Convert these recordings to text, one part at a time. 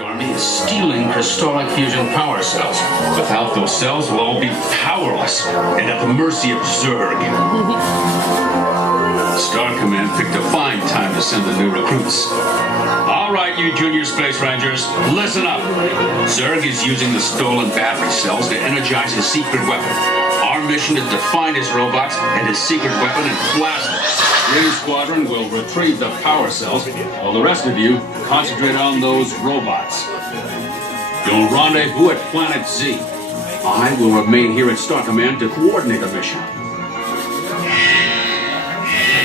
Army is stealing crystallic fusion power cells. Without those cells, we'll all be powerless and at the mercy of Zurg. Star Command picked a fine time to send the new recruits. All right, you junior space rangers, listen up. Zurg is using the stolen battery cells to energize his secret weapon. Our mission is to find his robots and his secret weapon and blast them. Green Squadron will retrieve the power cells, while the rest of you concentrate on those robots. You'll rendezvous at Planet Z. I will remain here at Star Command to coordinate the mission.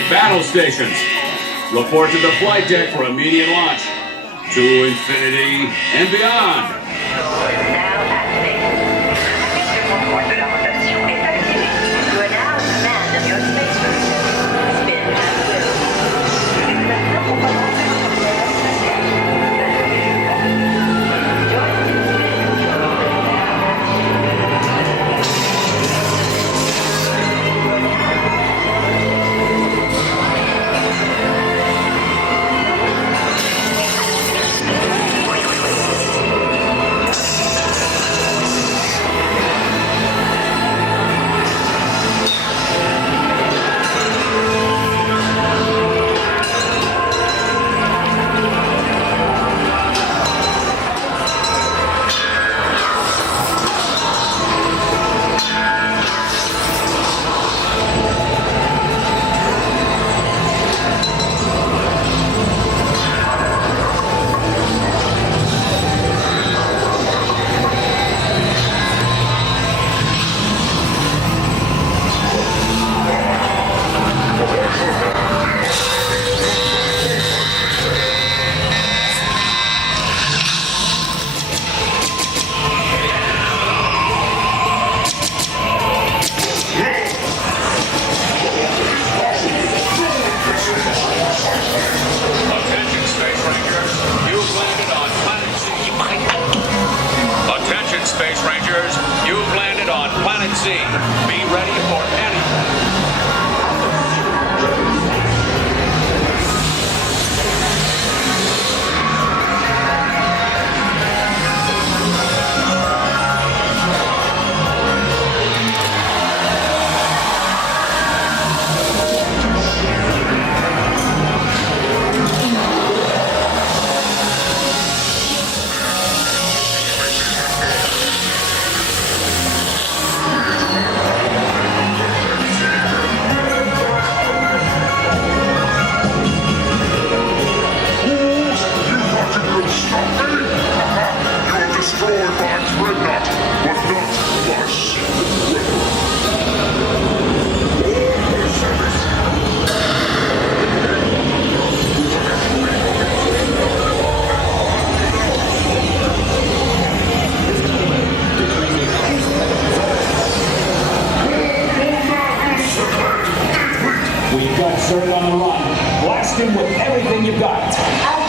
Battle stations, report to the flight deck for immediate launch. To infinity and beyond. Zurg on the run. Blast him with everything you've got. Out!